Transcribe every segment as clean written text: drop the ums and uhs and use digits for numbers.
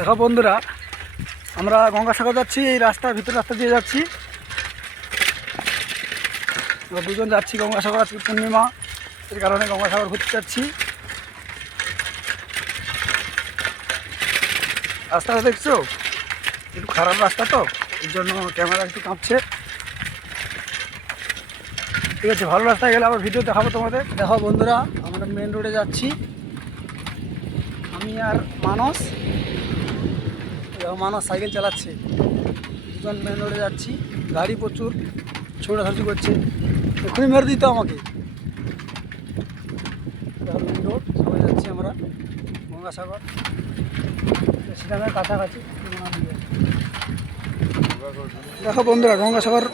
দেখো বন্ধুরা, আমরা গঙ্গাসাগর যাচ্ছি। এই রাস্তার ভিতর রাস্তা দিয়ে যাচ্ছি। আমরা দুজন যাচ্ছি গঙ্গাসাগর। আজকে পূর্ণিমা, এর কারণে গঙ্গাসাগর ঘুরতে যাচ্ছি। রাস্তাটা দেখছো, একটু খারাপ রাস্তা, তো এর জন্য ক্যামেরা একটু কাঁপছে। ঠিক আছে, ভালো রাস্তায় গেলে আবার ভিডিও দেখাবো তোমাদের। দেখো বন্ধুরা, আমরা মেন রোডে যাচ্ছি, আমি আর মানস। মানুষ সাইকেল চালাচ্ছে, দুজন মেন রোডে যাচ্ছি। গাড়ি প্রচুর ছোটাছুটি করছে, এক্ষুনি মেরে দিত আমাকে। মেন রোড সবাই যাচ্ছি আমরা গঙ্গাসাগর, সেখানে কাছাকাছি। দেখো বন্ধুরা, গঙ্গাসাগর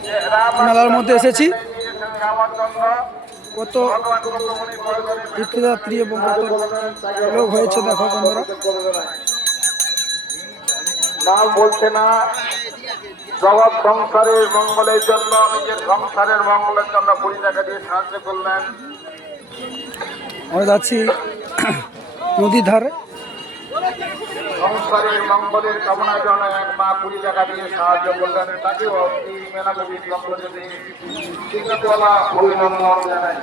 মেলার মধ্যে এসেছি। কত তীর্থযাত্রী এবং কত লোক হয়েছে দেখো বন্ধুরা। নাম বলছে না, জগৎ সংসারের মঙ্গলের জন্য, নিজের সংসারের মঙ্গলের জন্য 20 টাকা দিয়ে সাহায্য করলেন। আমরা যাচ্ছি নদীর ধারে। সংসারের মঙ্গলের কামনার জন্য এক মা 20 টাকা দিয়ে সাহায্য করলেন। তাকেও এই মেলা কমিটির পক্ষ থেকে অভিনন্দন জানাই।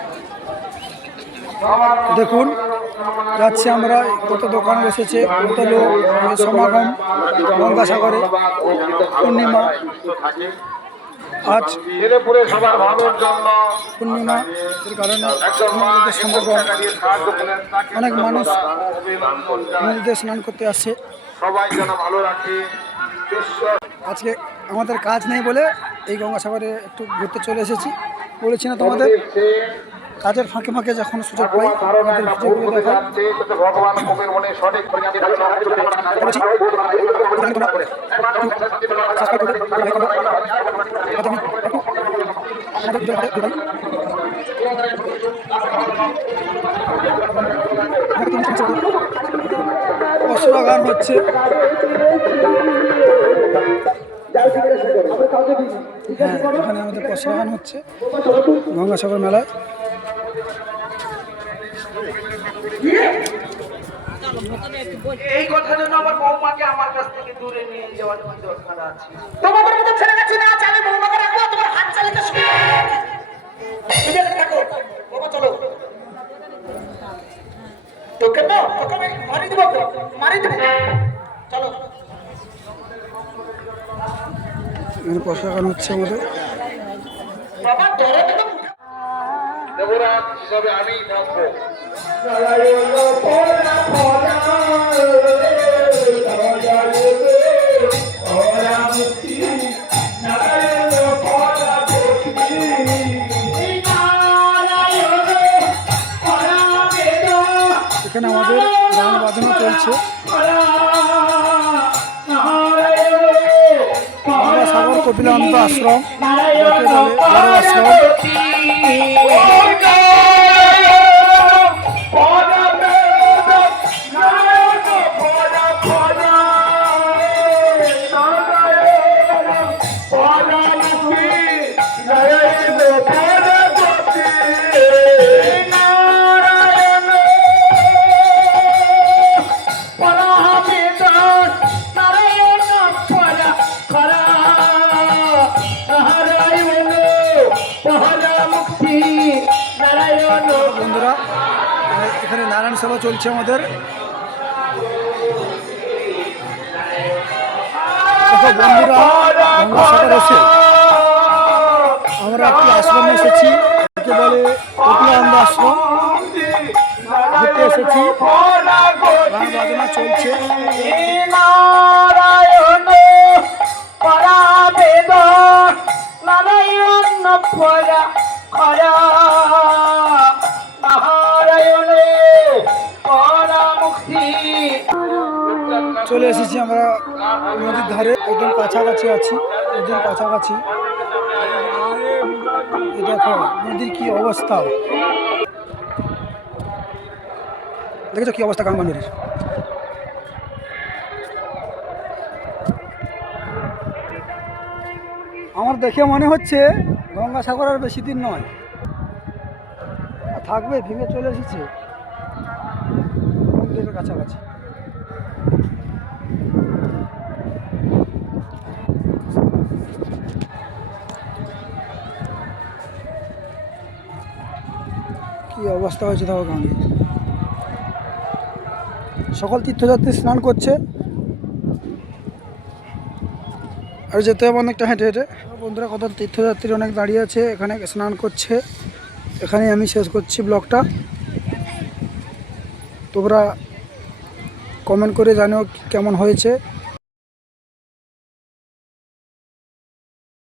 দেখুন, যাচ্ছি আমরা, কত দোকান বসেছে, কত লোক সমাগম গঙ্গাসাগরে। পূর্ণিমা, আজ পূর্ণিমা, এর কারণে সমাগম। অনেক মানুষ নদীতে স্নান করতে আসছে। আজকে আমাদের কাজ নেই বলে এই গঙ্গাসাগরে একটু ঘুরতে চলে এসেছি। বলেছি না তোমাদের, কাজের ফাঁকে ফাঁকে যখন সুযোগ পাই আমাদের ভিডিওগুলো দেখাই। ভগবান কবির মনে সঠিক অসুরা গান হচ্ছে। হ্যাঁ, এখানে আমাদের পশরা গান হচ্ছে গঙ্গাসাগর মেলায়। এই কথার জন্য আমার বৌমাকে আমার কাছ থেকে দূরে নিয়ে যাওয়ার দরকার আছে। তোমাদের মতো ছেলে কাছে না আছে, আমি বৌমাকে রাখবো, তোমার হাত চালিতে শুনে থাকো। বাবা চলো, তোকে তো তোকে আমি মারি দিব, চলো। এখানে পশরা গান হচ্ছে আমাদের। বাবা ডরে তো দেবরাজ হিসাবে আমিই থাকবো। এখানে আমাদের গান বাজনা চলছে। গঙ্গাসাগর কপিলান্ত আশ্রম, যাকে বলে বড় আশ্রম। বন্ধুরা, এখানে নারায়ণ সেবা চলছে আমাদের। দেখো বন্ধুরা, গঙ্গাসাগর এসে আমরা একটি আশ্রমে এসেছি, যাকে বলে কপিলানন্দ আশ্রম। ঘুরতে এসেছি, গান বাজনা চলছে। নারায়ণ পরাবেদ নারায়ণ পরা খরা নারায়ণ পরামুক্তি। চলে এসেছি আমরা নদীর ধারে, একদম কাছাকাছি আছি, একদম কাছাকাছি। দেখো নদীর কি অবস্থা, দেখেছো কি অবস্থা গঙ্গা নদীর। আমার দেখে মনে হচ্ছে গঙ্গাসাগর আর বেশি দিন নয়, থাকবে, ভেঙে চলে এসেছে মন্দিরের কাছাকাছি। কি অবস্থা হয়েছে দেখো গঙ্গে। সকল তীর্থযাত্রী স্নান করছে, আর যেতে হবে অনেকটা হেঁটে হেঁটে। বন্ধুরা, কত তীর্থযাত্রী অনেক দাঁড়িয়ে আছে, এখানে স্নান করছে। এখানে আমি শেষ করছি ব্লগটা। তোমরা কমেন্ট করে জানিও কেমন হয়েছে।